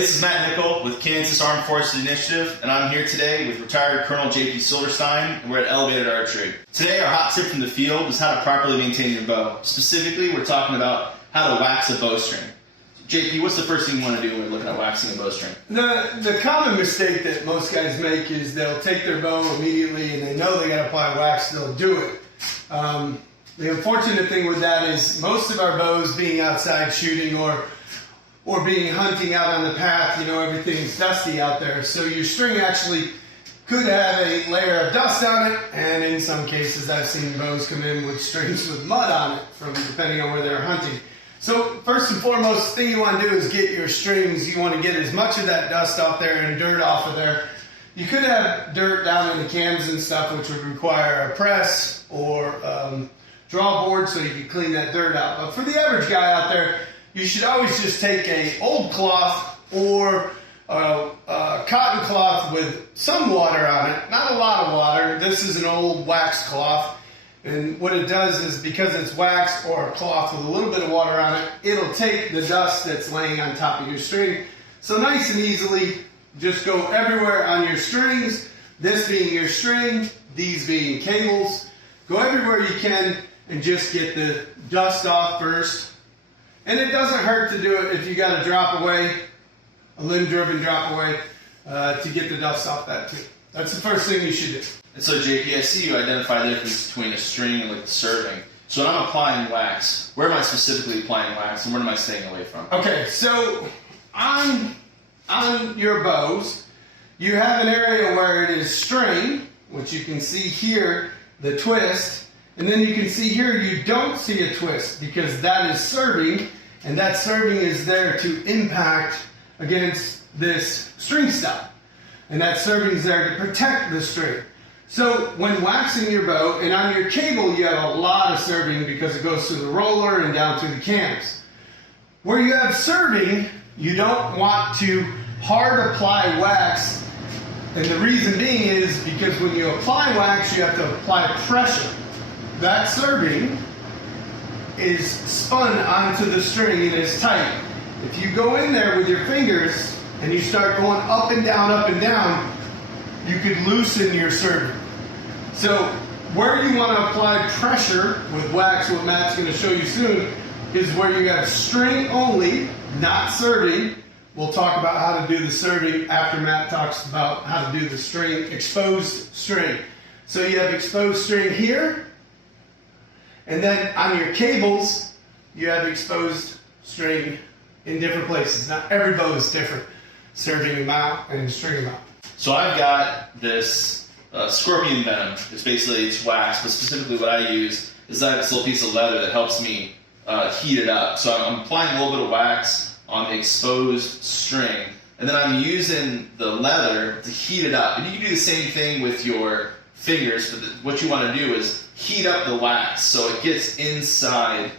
this is Matt Nickel with Kansas Armed Forces Initiative, and I'm here today with retired Colonel J.P. Silverstein, and we're at Elevated Archery. Today, our hot tip from the field is how to properly maintain your bow. Specifically, we're talking about how to wax a bowstring. JP, what's the first thing you want to do when you're looking at waxing a bowstring? The common mistake that most guys make is they'll take their bow immediately and they know they got to apply wax, they'll do it. The unfortunate thing with that is most of our bows being outside shooting or being hunting out on the path, you know, everything's dusty out there. So your string actually could have a layer of dust on it, and in some cases I've seen bows come in with strings with mud on it, depending on where they're hunting. So first and foremost, the thing you want to do is get your strings. You want to get as much of that dust off there and dirt off of there. You could have dirt down in the cans and stuff, which would require a press or draw board so you can clean that dirt out. But for the average guy out there, you should always just take an old cloth or a cotton cloth with some water on it, not a lot of water. This is an old wax cloth. And what it does is, because it's wax or a cloth with a little bit of water on it, it'll take the dust that's laying on top of your string. So nice and easily, just go everywhere on your strings, this being your string, these being cables. Go everywhere you can and just get the dust off first. And it doesn't hurt to do it if you got a drop away, a limb-driven drop away, to get the dust off that too. That's the first thing you should do. And so, JP, I see you identify the difference between a string and like the serving. So when I'm applying wax, where am I specifically applying wax, and where am I staying away from? Okay, so on your bows, you have an area where it is string, which you can see here, the twist, and then you can see here you don't see a twist because that is serving, and that serving is there to impact against this string stop. And that serving is there to protect the string. So when waxing your bow, and on your cable you have a lot of serving because it goes through the roller and down through the cams. Where you have serving, you don't want to hard apply wax, and the reason being is because when you apply wax you have to apply pressure. That serving is spun onto the string and is tight. If you go in there with your fingers and you start going up and down, you could loosen your serving. So where you want to apply pressure with wax, what Matt's going to show you soon, is where you have string only, not serving. We'll talk about how to do the serving after Matt talks about how to do the string, exposed string. So you have exposed string here, and then on your cables, you have exposed string in different places. Now every bow is different, serving amount and string amount. So I've got this scorpion venom. It's wax, but specifically what I use is I have this little piece of leather that helps me heat it up. So I'm applying a little bit of wax on the exposed string, and then I'm using the leather to heat it up. And you can do the same thing with your fingers, but what you want to do is heat up the wax so it gets inside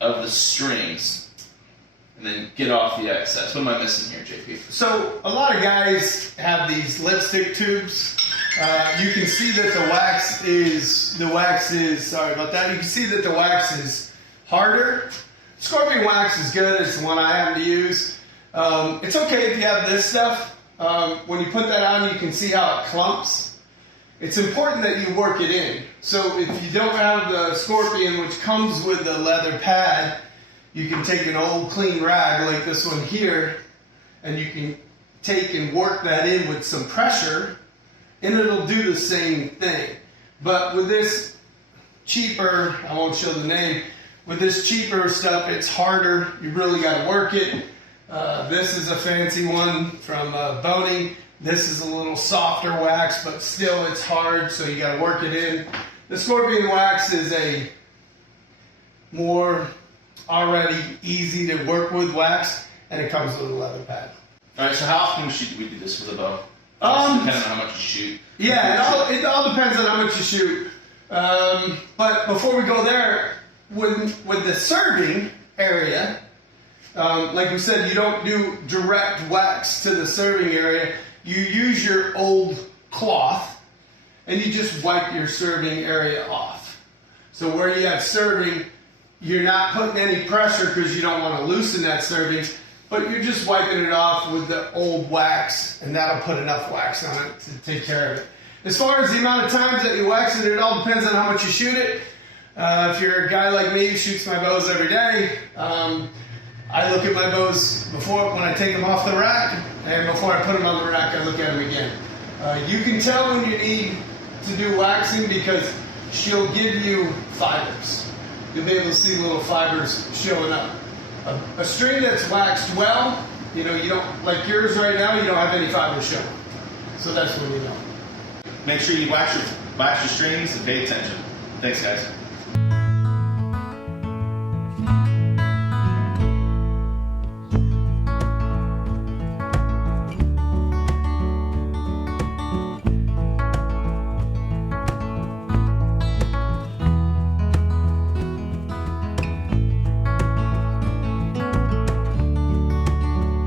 of the strings. And then get off the excess. What am I missing here, JP? So a lot of guys have these lipstick tubes. You can see that the wax is, sorry about that, you can see that the wax is harder. Scorpion wax is good, it's the one I happen to use. It's okay if you have this stuff. When you put that on, you can see how it clumps. It's important that you work it in. So if you don't have the scorpion, which comes with the leather pad, you can take an old clean rag like this one here, and you can take and work that in with some pressure, and it'll do the same thing. But with this cheaper, I won't show the name, with this cheaper stuff, it's harder. You really got to work it. This is a fancy one from Boning. This is a little softer wax, but still it's hard, so you got to work it in. The scorpion wax is a more already easy to work with wax, and it comes with a leather pad. All right, so how often should we do this with a bow? Depending on how much you shoot. Yeah, it all depends on how much you shoot. But before we go there, with the serving area, like we said, you don't do direct wax to the serving area. You use your old cloth, and you just wipe your serving area off. So where you have serving, you're not putting any pressure because you don't want to loosen that serving. but you're just wiping it off with the old wax, and that'll put enough wax on it to take care of it. As far as the amount of times that you wax it, it all depends on how much you shoot it. If you're a guy like me who shoots my bows every day, I look at my bows when I take them off the rack, and before I put them on the rack, I look at them again. You can tell when you need to do waxing because she'll give you fibers. You'll be able to see little fibers showing up. A string that's waxed well, you don't, like yours right now, you don't have any fibers showing. So that's when you know. Make sure you wax your strings and pay attention. Thanks, guys.